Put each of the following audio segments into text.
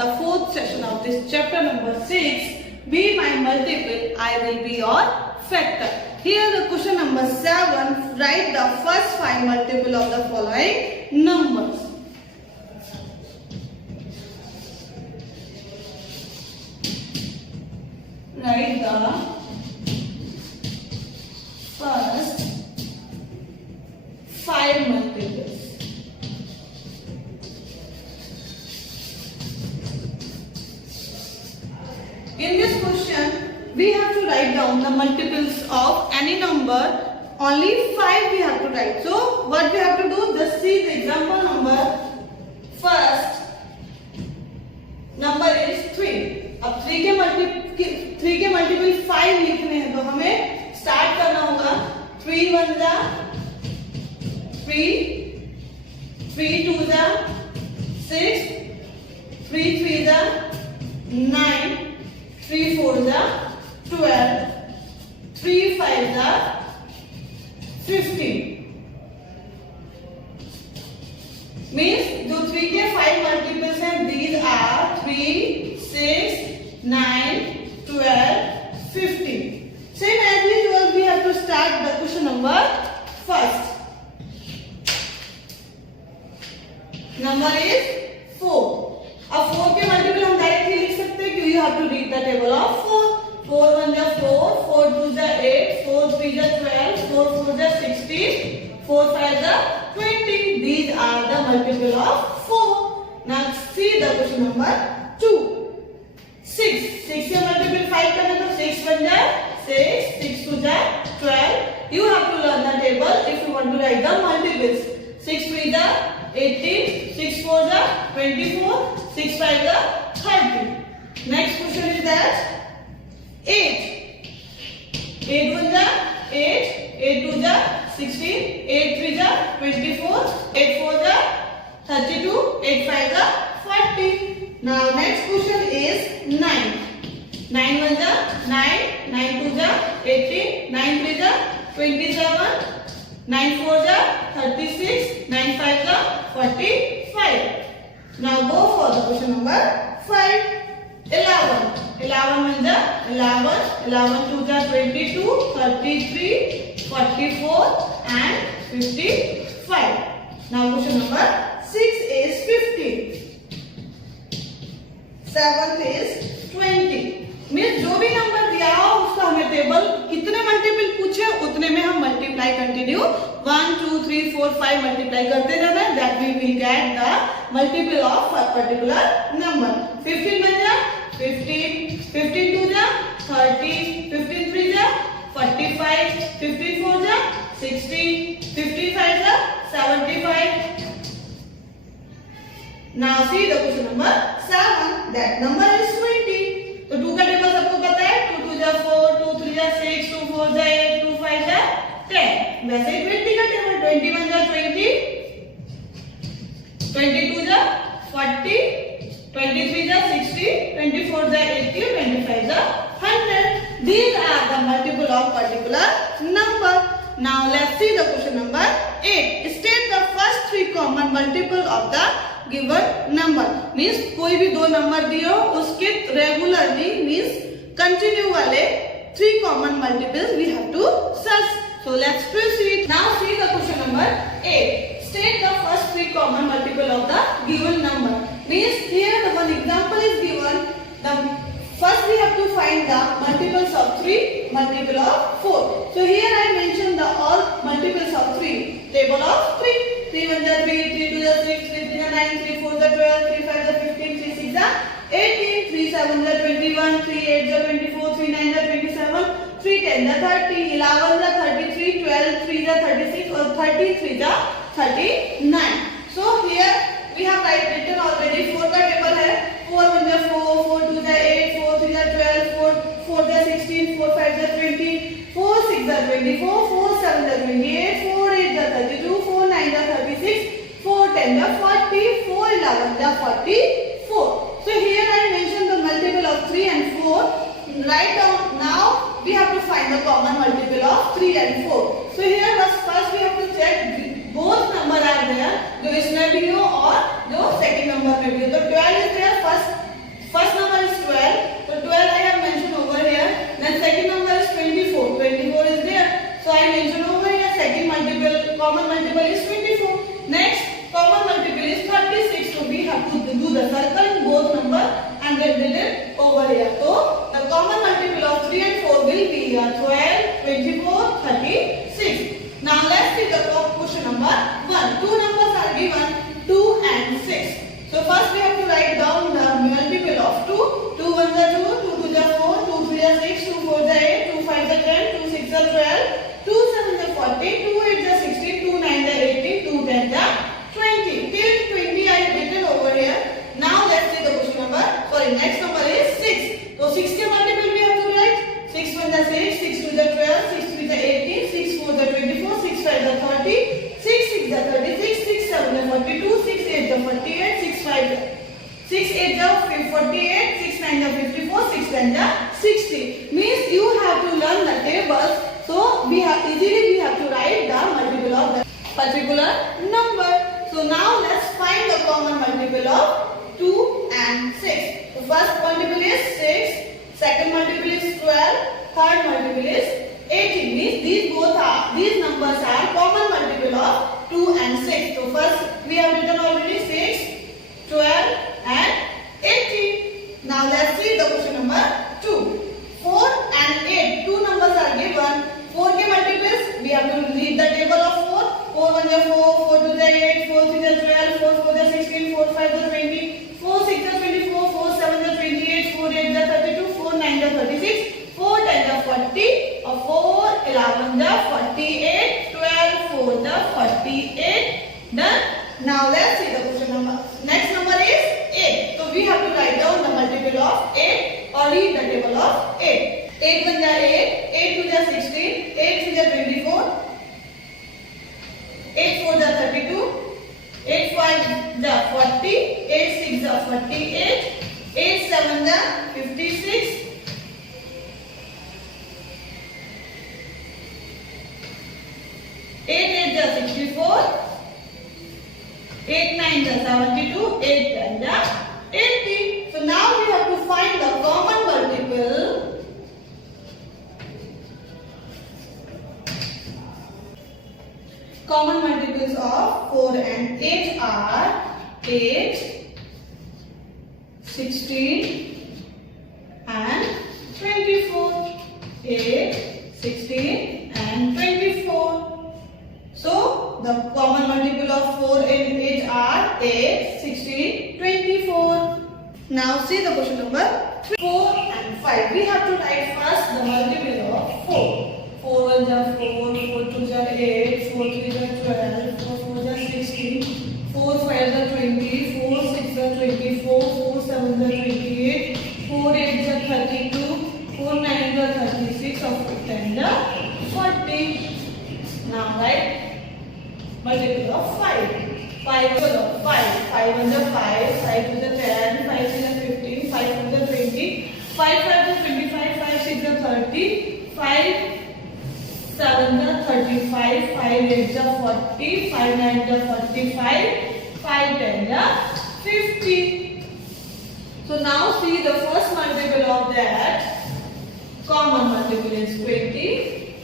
the fourth session of this chapter number 6. Be my multiple, I will be your factor. Here the question number 7. Write the first 5 multiple of the following numbers. Write the first 5 multiples. In this question, we have to write down the multiples of any number. Only 5 we have to write. So, what we have to do? Just see the example number. First number is 3. अब 3 के multiple 5 लिखने हैं तो हमें start करना होगा. 3 1 जा 3, 3 2 जा 6, 3 3 जा 9, 3 4 जा 12, 3 5 जा 15. मीन्स जो 3 के 5 मल्टीपल्स हैं, these are 3, 6, 9, 12, 15. Same as usual, we have to start the question number first. Number is 4. अब 4 के मल्टीपल हम डायरेक्टली लिख सकते हैं क्योंकि you have to read the table of 4. 4 1 जा 4, 4 2 जा 8, 4 3 जा 12, 4 4 जा 16, 4 5 जा 20. These are the multiple of 4. Now see the question number 2. 6. 6 के मल्टीपल 5 करना तो 6 1 जा 6, 6 2 जा 12. You have to learn the table if you want to write the multiples. 6 3 जा 18, 6 4 जा 24, 6 5 जा 30. Next question is that 8. 8 1 जा 8, 8 2 जा 16, 8 3 जा 24, 8 4 जा 32, 8 5 जा 40. Now next question is 9. 9 1 जा 9, 9 2 जा 18, 9 3 जा 27, 9 4 जा 36, 9 5 जा 45. Now go for the question number 5. 11. 11 1 जा 11, 11 2 जा 22, 33, 44 and 55. Now question number 6 is 15. 7 is 20. Means जो भी नंबर दिया हो उसका हमें टेबल कितने मल्टीपल पूछे उतने में हम मल्टीप्लाई कंटिन्यू 1 2 3 4 5 मल्टीप्लाई करते जाना है. That we will get the multiple of a particular number. 15 बन जा 15, 15 2 जा 30, 15 3 जा 45, 15 4 जा 60, 55 जा 75. Now see the question number 7. That number is 20. तो 2 का टेबल सबको पता है. 2 2 जा 4, 2 3 जा 6, 2 4 जा 8, 2 5 जा 10. वैसे ही 20 का टेबल 21 जा 20, 22 जा 40, 23 जा 60, 24 जा 80, 25 जा 100. These are the multiple of particular number. Now let's see the question number 8. State the first 3 common multiple of the given number. Means कोई भी 2 नंबर दियो उसके रेगुलरली मीन्स कंटिन्यू वाले 3 common multiples we have to search. So let's proceed. Now see the question number 8. State the first 3 common multiple of the given number. Means here the one example is given. The first we have to find the multiples of 3, multiple of 4. So here I mentioned the all multiples of 3. Table of 3. 3 1 जा 3, 3 2 जा 6, 3 3 जा 9, 3 4 जा 12, 3 5 जा 15, 3 6 जा 18, 3 7 जा 21, 3 8 जा 24, 3 9 जा 27, 3 10 जा 30, 11 जा 33, 12 3 जा 36 और 33 जा 39. So here we have written already 4 का टेबल है. 4 1 जा 4, 4 2 जा 8, 4 3 जा 12, 4 जा 16, 4 5 जा 20, 4 6 जा 24, 4 7 जा 28, 4 8 जा 32, 4 9 जा 36, 4 10 जा 40, 4 11 जा 44. So here I mentioned the multiple of 3 and 4. Write down. Now we have to find the common multiple of 3 and 4. So here first we have to check both number are there, जो इसमें भी हो और जो second number में भी हो. तो 12 is there first common multiple is 24. Next, common multiple is 36. So we have to do the circle in both number and then write it over here. So the common multiple of 3 and 4 will be 12, 24, 36. Now let's see the question number 1. Two numbers are given, 2 and 6. So first we have to write down the multiple of 2. 2 1s are 2, 2 2s are 4, 2 3s are 6, 2 4s are 8, 2 5s are 10, 2 6s are 12, 2 7s are 40, 2 8s are 16, 2 9s are 18, 2 10s are 20. Till 20 I have written over here. Now let's see the question number. Sorry, next number is 6. So 6 के multiple we have to write. 6 1s are 6, 6 2s are 12, 6 3s are 18, 6 4s are 24, 6 5s are 30, 6 6s are 36, 6 7s are 42, 6 8s are 48, 6 5s are 6 8s are 48, 6 9s are 54, 6 10s are 60. Means you have to learn the tables. So we have to write the multiple of the particular number. So now let's find the common multiple of 2 and 6. The first multiple is 6, second multiple is 12, third multiple is 18. Means these numbers are common multiple of 2 and 6. So first we have written already 6, 12 and 18. Now let's see the question number 2. 4 and 8. Two numbers are given. 4 के multiples, we have to read the table of 4. 4 1s are 4, 4 2s are 8, 4 3s are 12, 4 4s are 16, 4 5s are 20, 4 6s are 24, 4 7s are 28, 4 8s are 32, 4 9s are 36, 4 10s are 40, 4 11s are 48, 12 4s are 48. Done. Now let's see the question number. Next number is 8. So we have to write down the multiple of 8 or read the table of 8. 8 1s are 8, 8 2s are 16, 8 3s are 24, 8 4s are 32, 8 5s are 40, 8 6s are 48, 8 7s are 56, 8 8s are 64, 8 9s are 72, 8 10s are 80. So now we have to find the common multiple. Common multiples of 4 and 8 are 8, 16 and 24. 8, 16 and 24. So the common multiple of 4 and 8 are 8, 16, 24. Now see the question number 4 and 5. We have to write first the multiple of 4. 4 1s are 4, 4 2s are 8, 4 3s are 12, 4 4s are 16, 4 5s are 20, 4 6s are 24, 4 7s are 28, 4 8s are 32, 4 9s are 36, of 10s are 40. Now write multiple of 5. 5 of 5. 5 1s are 5, 5 2s are 10, 5 3s are 15, 5 4s are 20, 5 5s are 25, 5 6s are 30, 5 7s are 35, 5 8s are 40, 5 9s are 45, 5 10s are 50. So now see the first multiple of that. Common multiple is 20.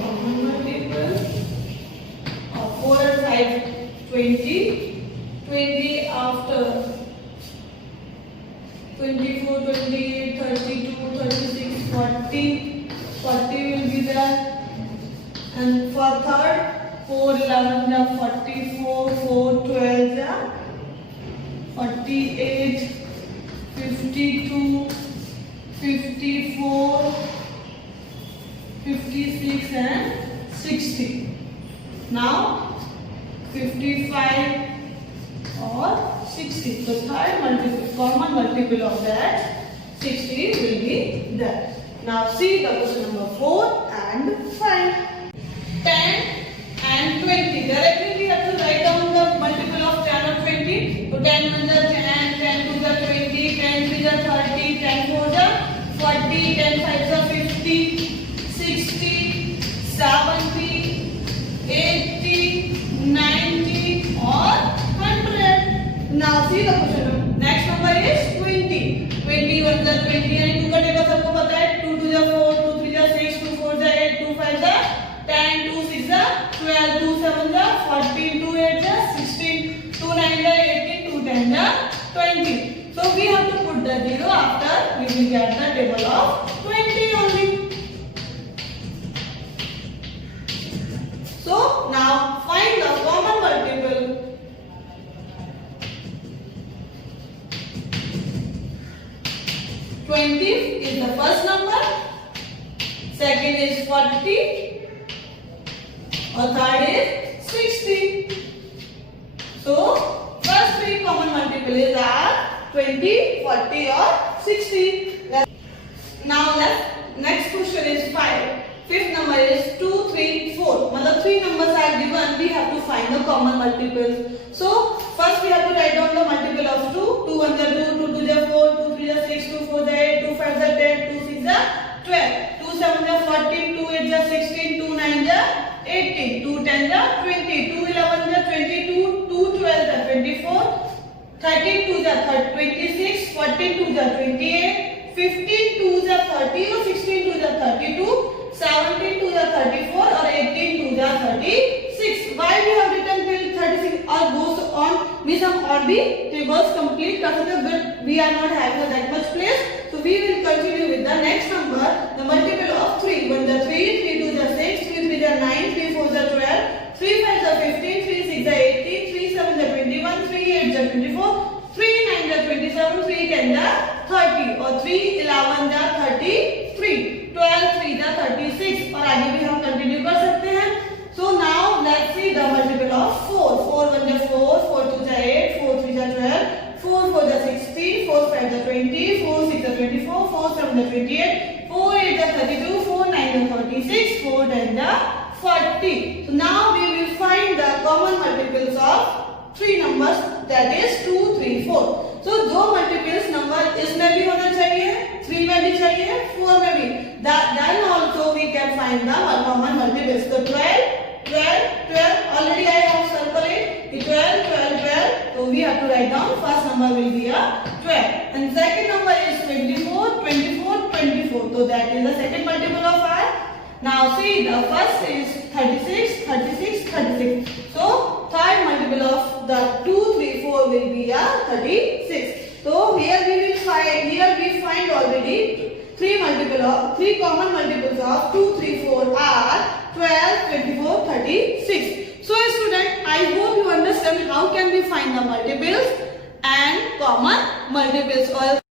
Common multiple of 4 and 5, 20. 20 after 24, 28, 32, 36, 40. 40 will be there. And for third, 4 11 are 44, 4 12 are 48, 52, 54, 56 and 60. Now 55 or 60. So third multiple, common multiple of that 60 will be there. Now see the question number 4 and 5. 10 and 20. Directly we have to write down the multiple of 10 or 20. So 10 1s are 10, 10 2s are 20, 10 3s are 30, 10 4s are 40, 10 5s are 50, 60, 70, 80, 90 or 100. Now see the question. Next number is 20. 20 1s are 20 and 2 का table सबको पता है. 2 2s are 4, 2 3s are 6, 2 4s are 8, 2 5s the 0 after we will get the table of 20 only. So now find the common multiple. 20 is the first number, second is 40, or third is 60. So first three common multiples are 20, 40 or 60. Now next question is 5. Fifth number is 2, 3, 4. मतलब 3 numbers are given, we have to find the common multiples. So first we have to write down the multiple of 2. 2 1 is 2, 2 2 is 4, 2 3 is 6, 2 4 is 8, 2 5 is 10, 2 6 is 12, 2 7 is 14, 2 8 is 16, 2 9 is 18, 2 10 is 20, 2 11 is 22, 2 12 is 24, 13 2 is 26, 14 2 is 28, 15 2 is 30 or 16 2 is 32, 17 2 is 34 or 18 2 is 36. Why we have written till 36 or goes on, means हम और भी tables complete कर सकते हैं, but we are not having that much place, so we will continue with the next number. The multiple of 3. 1 is 3, 3 2 is 6, 3 3 is 9, 3 4 is 12, 3 5 is 15, 3 6 is 18, 3 7 is 21, 3 8 is 24, 3 9 is 27, 3 10 is 30 or 3 11 is 33, 12 3 is 36 और आगे भी हम continue कर सकते हैं. So now let's see the multiple of 4. 4 1 is 4, 4 2 is 8, 4 3 is 12, 4 4 is 16, 4 5 is 20, 4 6 is 24, 4 7 is 28, 4 8 is 32, 4 9 is 36, 4 10 is 40. So now we will find the common multiples of 3 numbers, that is 2 3 4. So दो multiples number इसमें भी होना चाहिए, 3 में भी चाहिए, 4 में भी. Then also we can find the common multiples. So 12 12 12, already I have circled it. 12 12 12. So we have to write down first number will be a 12 and second number is 24 24 24. So that is the second multiple of r. Now see, the first is 36 36 36. So third multiple of the 2 3 4 will be a 36. So here we find already three common multiples of 2 3 4 are 12 24 36. So student, I hope you understand how can we find the multiples and common multiples.